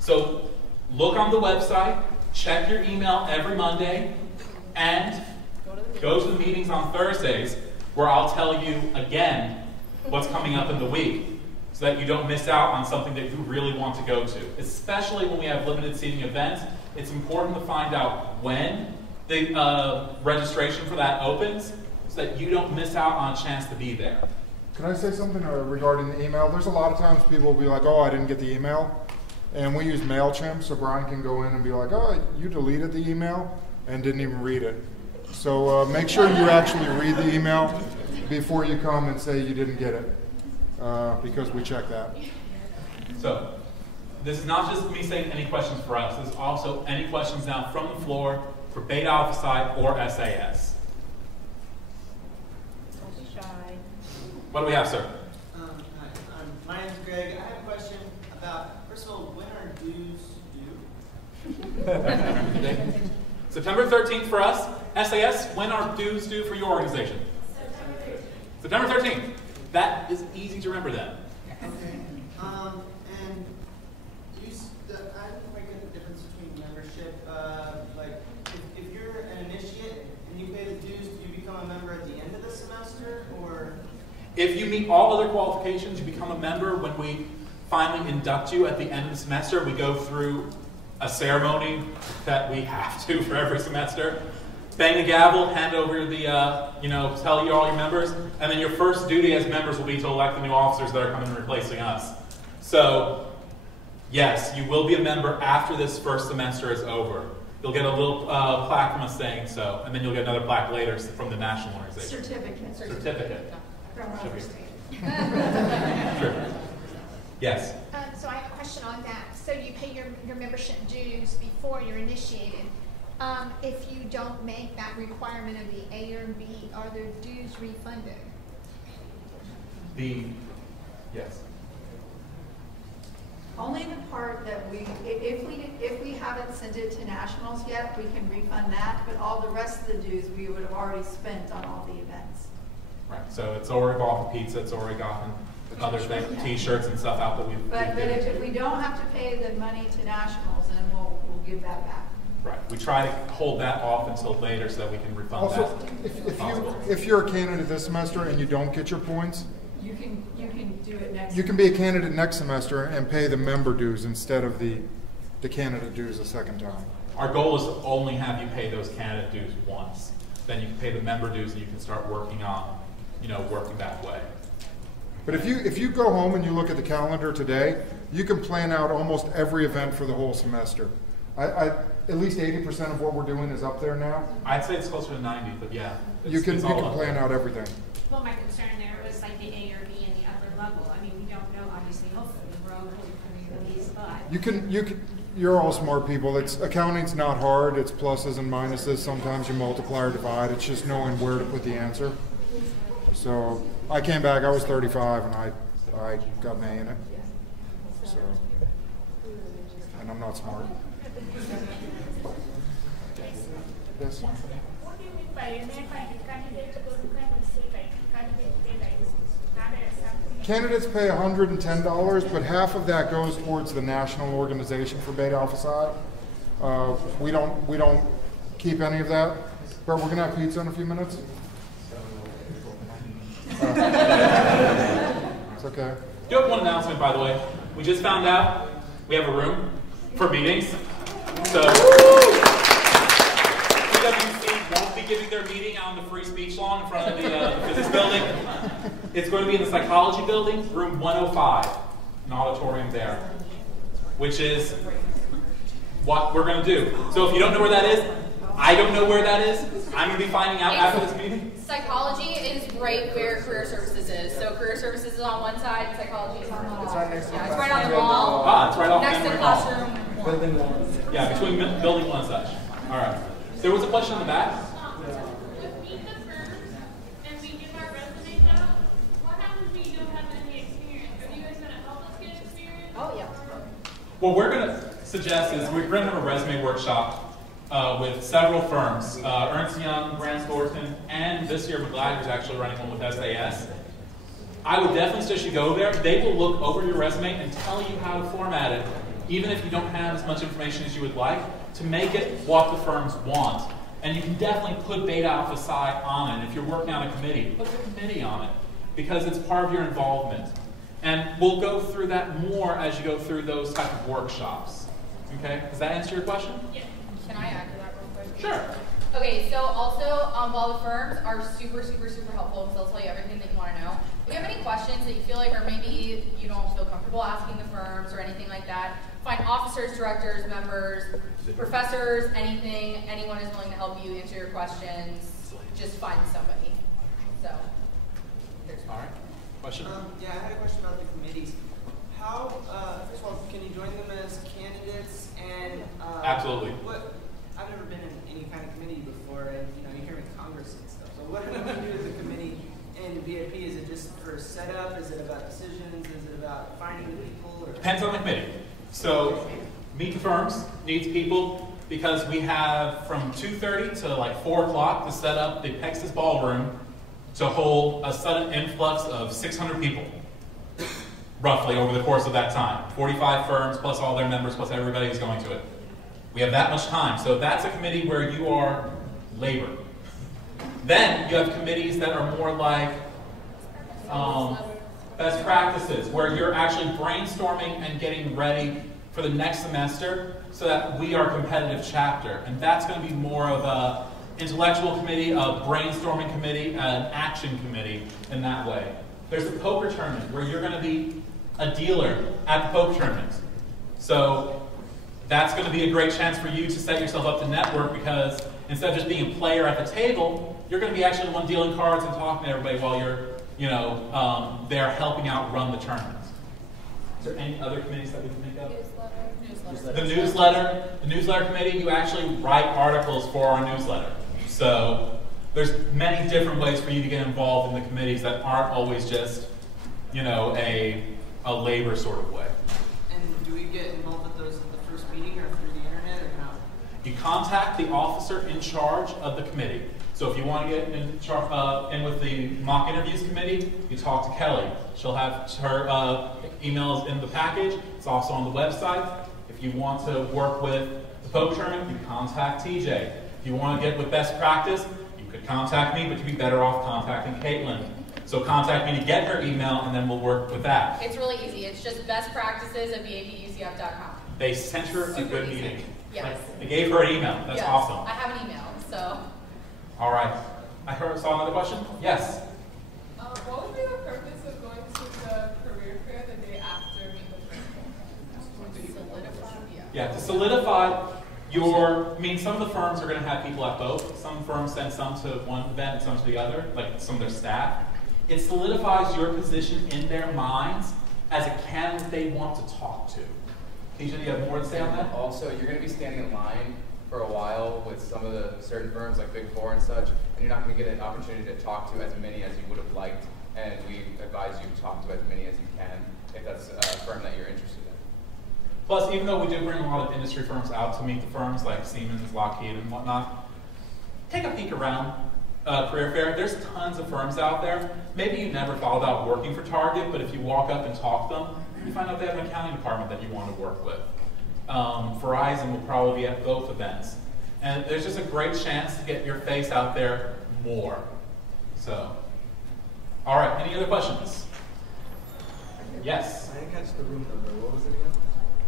So look on the website, check your email every Monday, and go to the meetings on Thursdays where I'll tell you again what's coming up in the week so that you don't miss out on something that you really want to go to. Especially when we have limited seating events, it's important to find out when the registration for that opens so that you don't miss out on a chance to be there. Can I say something regarding the email? There's a lot of times people will be like, oh, I didn't get the email. And we use MailChimp, so Brian can go in and be like, oh, you deleted the email and didn't even read it. So make sure you actually read the email before you come and say you didn't get it, because we check that. So this is not just me saying any questions for us. This is also any questions now from the floor for Beta Alpha Psi or SAS. Don't be shy. What do we have, sir? Hi, my name's Greg. I have a question about, first of all, when are dues due? September 13th for us. SAS, when are dues due for your organization? September 13th. That is easy to remember then. Okay. And dues, I don't quite get the difference between membership. Like, if you're an initiate and you pay the dues, do you become a member at the end of the semester, or? If you meet all other qualifications, you become a member. When we finally induct you at the end of the semester, we go through a ceremony that we have to for every semester. Bang the gavel, hand over the, tell you all your members, and then your first duty as members will be to elect the new officers that are coming and replacing us. So, yes, you will be a member after this first semester is over. You'll get a little plaque from us saying so, and then you'll get another plaque later from the national organization. Certificate. From our state. Sure. Yes. So I have a question on that. So you pay your membership dues before you're initiated. If you don't make that requirement of the A or B, are their dues refunded? Yes. Only the part that if we haven't sent it to nationals yet, we can refund that, but all the rest of the dues we would have already spent on all the events. Right. So it's already bought the pizza, it's already gotten other things, T-shirts and stuff out that we've But if we don't have to pay the money to nationals, then we'll give that back. Right. We try to hold that off until later so that we can refund Also, that. if you're a candidate this semester and you don't get your points, you can do it next. You can be a candidate next semester and pay the member dues instead of the candidate dues a second time. Our goal is to only have you pay those candidate dues once. Then you can pay the member dues and you can start working on, working that way. But if you go home and you look at the calendar today, you can plan out almost every event for the whole semester. At least 80% of what we're doing is up there now. I'd say it's closer to 90, but yeah. You can plan out everything. Well, my concern there was like the A or B and the upper level. I mean, we don't know, obviously, hopefully, we're all hoping for these, but. You're all smart people. Accounting's not hard. It's pluses and minuses. Sometimes you multiply or divide. It's just knowing where to put the answer. So I came back, I was 35, and I got an A in it. So, and I'm not smart. Yes? What do you mean by candidate go to kind of say like candidate pay like something? Candidates pay $110, but half of that goes towards the national organization for Beta Alpha Psi. We don't keep any of that, but we're gonna have pizza in a few minutes. It's okay. Do have one announcement, by the way. We just found out we have a room for meetings. So PwC won't be giving their meeting out on the free speech lawn in front of the physics building. It's going to be in the psychology building, room 105, an auditorium there, which is what we're going to do. So if you don't know where that is, I don't know where that is. I'm going to be finding out after this meeting. Psychology is right where career services is. So career services is on one side, and psychology is on the other. It's right next to it's right on the wall. Ah, it's right off next to memory classroom. Building one. Yeah, between building one and such. All right. There was a question in the back. Oh yeah. What we're going to suggest is we're going to have a resume workshop with several firms. Ernst & Young, Grant Thornton, and this year McGladder's is actually running one with SAS. I would definitely suggest you go there. They will look over your resume and tell you how to format it, even if you don't have as much information as you would like, to make it what the firms want. And you can definitely put Beta Alpha Psi on it. If you're working on a committee, put the committee on it, because it's part of your involvement. And we'll go through that more as you go through those type of workshops. Okay? Does that answer your question? Yeah. Can I add to that real quick? Sure. Okay, so also, while the firms are super helpful, because they'll tell you everything that you want to know, if you have any questions that you feel like, or maybe you don't feel comfortable asking the firms or anything like that, find officers, directors, members, professors, anything, anyone is willing to help you answer your questions. Just find somebody. So, there's all right. Question? Yeah, I had a question about the committees. How, first of all, can you join them as candidates? And absolutely. I've never been in any kind of committee before, and you hear in Congress and stuff. So what do you do as a committee in BAP? Is it just for setup? Is it about decisions? Is it about finding the people? Or? Depends on the committee. So Meet the Firms needs people because we have from 2:30 to like 4 o'clock to set up the Texas Ballroom to hold a sudden influx of 600 people, roughly over the course of that time. 45 firms plus all their members plus everybody who's going to it. We have that much time. So that's a committee where you are labor. Then you have committees that are more like best practices, where you're actually brainstorming and getting ready for the next semester so that we are a competitive chapter. And that's going to be more of a intellectual committee, a brainstorming committee, an action committee in that way. There's the poker tournament where you're going to be a dealer at the poker tournament. So that's going to be a great chance for you to set yourself up to network, because instead of just being a player at the table, you're going to be actually the one dealing cards and talking to everybody while you're, there helping out run the tournament. Is there any other committees that we can think of? The newsletter committee, you actually write articles for our newsletter. So there's many different ways for you to get involved in the committees that aren't always just, a labor sort of way. And do we get involved with those at the first meeting or through the internet or how? You contact the officer in charge of the committee. So if you want to get in with the mock interviews committee, you talk to Kelly. She'll have her emails in the package. It's also on the website. If you want to work with the poker tournament, you contact TJ. If you want to get with best practice, you could contact me, but you'd be better off contacting Caitlin. So contact me to get her email, and then we'll work with that. It's really easy. It's just bestpractices@bapucf.com. They sent her a good meeting. Yes. They gave her an email. That's yes. awesome. I have an email, so. All right. Saw another question? Yes? What would be the purpose of going to the career fair the day after Meet the Firms? Solidify? Yeah, to solidify some of the firms are going to have people at both. Some firms send some to one event and some to the other, like some of their staff. It solidifies your position in their minds as a candidate they want to talk to. Keisha, do you have more to say on that? Also, you're going to be standing in line for a while with some of the certain firms like Big Four and such, and you're not going to get an opportunity to talk to as many as you would have liked, and we advise you to talk to as many as you can if that's a firm that you're interested in. Plus, even though we do bring a lot of industry firms out to meet the firms like Siemens, Lockheed, and whatnot, take a peek around career fair. There's tons of firms out there. Maybe you never thought about working for Target, but if you walk up and talk to them, you find out they have an accounting department that you want to work with. Verizon will probably be at both events. And there's just a great chance to get your face out there more. So, all right, any other questions? Yes? I didn't catch the room number. What was it again?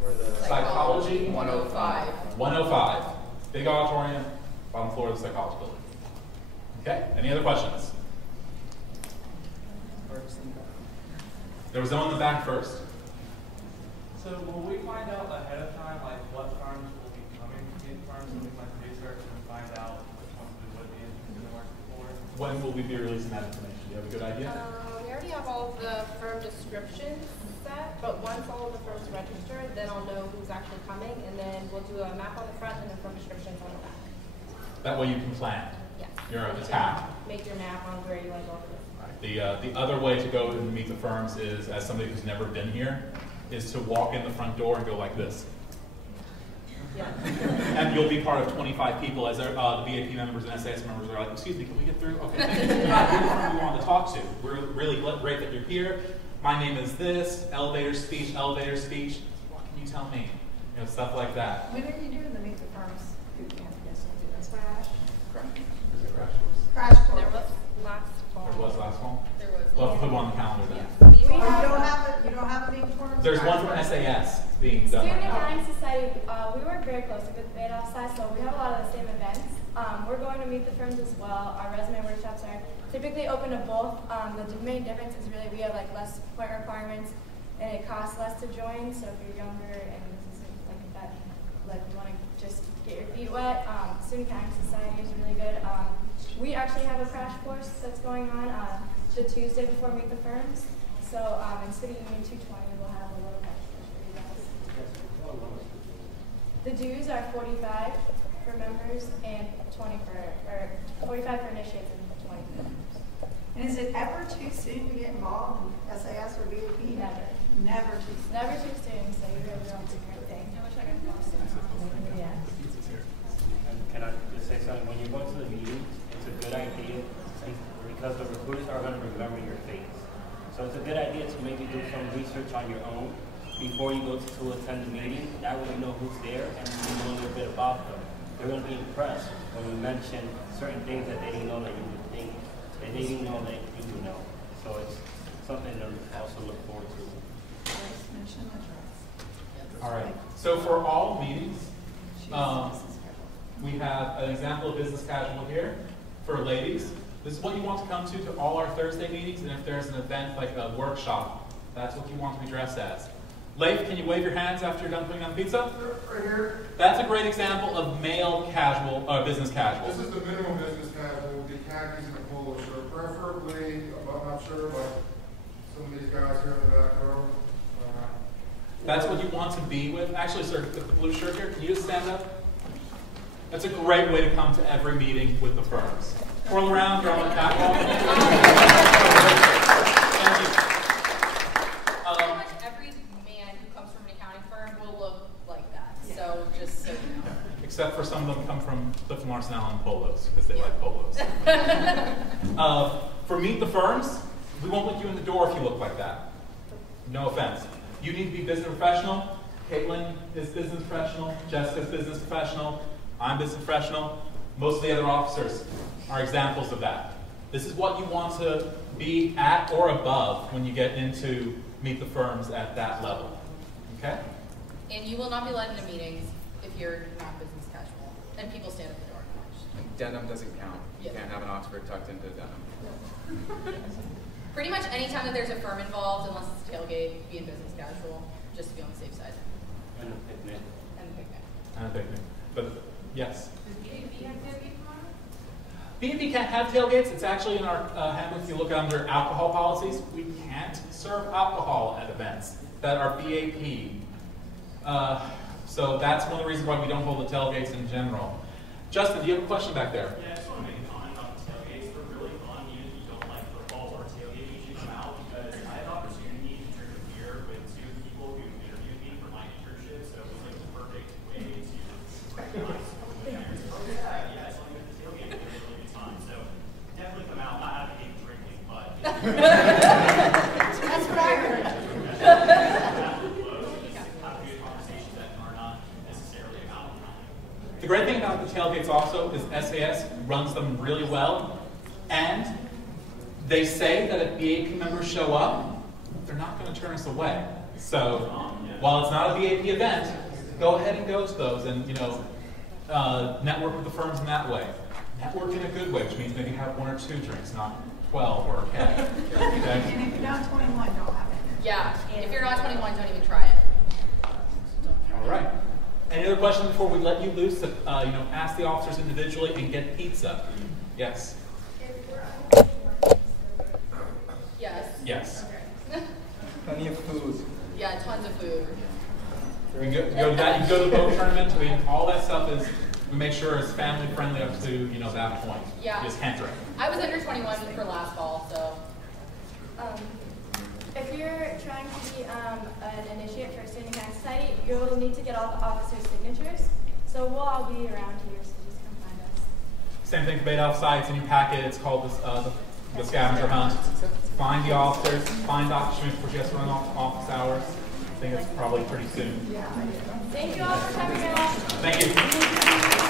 Or the Psychology 105. 105. Big auditorium, bottom floor of the psychology building. Okay, any other questions? There was someone in the back first. So will we find out ahead of time, like what firms will be coming to these firms, and we can research and find out which ones we would be interested in working for? When will we be releasing that information? Do you have a good idea? We already have all of the firm descriptions set, but once all of the firms register, then I'll know who's actually coming, and then we'll do a map on the front and the firm descriptions on the back. That way you can plan. Yes. Your attack. Make your map on where you want to go for this. The other way to go and meet the firms is, as somebody who's never been here, is to walk in the front door and go like this. Yeah. And you'll be part of 25 people as the BAP members and SAS members are like, excuse me, can we get through? Okay, thank you. You're the one we want to talk to. We're really great that you're here. My name is this, elevator speech. What can you tell me? You know, stuff like that. When are you doing the Meet the Firms boot camp? That's Crash. Is it crash course? Crash course. There was last fall. There was last fall? There was. We'll have to put one on the calendar then. Oh, you don't have a Meet the Firms? There's one from SAS being done Student right now. Accounting Society, we work very closely with Beta Alpha Psi, so we have a lot of the same events. We're going to Meet the Firms as well. Our resume workshops are typically open to both. The main difference is really we have like less point requirements and it costs less to join. So if you're younger and this is like that, like you want to just get your feet wet, Student Accounting Society is really good. We actually have a crash course that's going on the Tuesday before Meet the Firms. So in City Union 220, we'll have a little crash course for you guys. The dues are 45 for members and 20 or 45 for initiates and 20 for members. And is it ever too soon to get involved in SAS or BAP? Never. Never too soon. Never too soon, so you're really on to great thing. I wish I could cross it. Yeah. And can I just say something? When you go to the meetings, it's a good idea because the recruiters are going to remember your face. So it's a good idea to maybe do some research on your own before you go to attend the meeting. That way you know who's there and you know a little bit about them. They're going to be impressed when you mention certain things that they didn't know that you would think, and they didn't know that you would know. So it's something to also look forward to. All right. So for all meetings, we have an example of business casual here for ladies. This is what you want to come to all our Thursday meetings, and if there's an event like a workshop, that's what you want to be dressed as. Leif, can you wave your hands after you're done putting on the pizza? Right here. That's a great example of male casual, business casual. This is the minimum business casual, the khakis and a polo shirt, preferably a button-up shirt like some of these guys here in the back row. That's what you want to be with. Actually, sir, the blue shirt here, can you just stand up? That's a great way to come to every meeting with the firms. Twirl around, you're on the catwalk. Thank you. Pretty much every man who comes from an accounting firm will look like that. So just so you know. Except for some of them come from Clifton Larson Allen polos, because they like polos. For Meet the Firms, we won't let you in the door if you look like that. No offense. You need to be business professional. Caitlin is business professional. Jessica's business professional. I'm business professional. Most of the other officers are examples of that. This is what you want to be at or above when you get into Meet the Firms at that level. Okay? And you will not be let into meetings if you're not business casual. And people stand at the door. Denim doesn't count. You Yeah. can't have an Oxford tucked into denim. Pretty much any time that there's a firm involved, unless it's a tailgate, be a business casual, just to be on the safe side. And a picnic. And the picnic. And a picnic. But yes. Does BAP have tailgate tomorrow? BAP can't have tailgates. It's actually in our handbook. If you look under alcohol policies, we can't serve alcohol at events that are BAP. So that's one of the reasons why we don't hold the tailgates in general. Justin, do you have a question back there? Yeah, I just want to make a comment about the tailgates. They're really fun, even if you don't like football or tailgate. You should come out because I had the opportunity to drink a beer with two people who interviewed me for my internship, so it was like the perfect way to recognize winners. Oh yeah, I saw you at the tailgate. We had a really good time. So definitely come out, not advocating drinking, but That's what I heard. The great thing about the tailgates also is SAS runs them really well, and they say that if BAP members show up, they're not going to turn us away. So while it's not a BAP event, go ahead and go to those and network with the firms in that way. Network in a good way, which means maybe have 1 or 2 drinks, not 12 or a keg. Okay? And if you're not 21, don't have it. Yeah, if you're not 21, don't even try it. All right. Any other questions before we let you loose to ask the officers individually and get pizza? Yes. Yes. Yes. Plenty of food. Yeah, tons of food. You can go to that. You can go to the boat tournament. I mean, all that stuff is we make sure it's family friendly up to that point. Yeah. Just hand drink. I was under 21 for last fall, so. If you're trying to be an initiate for a student accounting society, you'll need to get all the officers' signatures. So we'll all be around here, so just come find us. Same thing for Beta Alpha Psi. It's in your packet. It's called the scavenger hunt. Find the officers. Find Dr. Schmidt before she has to run off office hours. I think it's probably pretty soon. Thank you all for coming out. Thank you.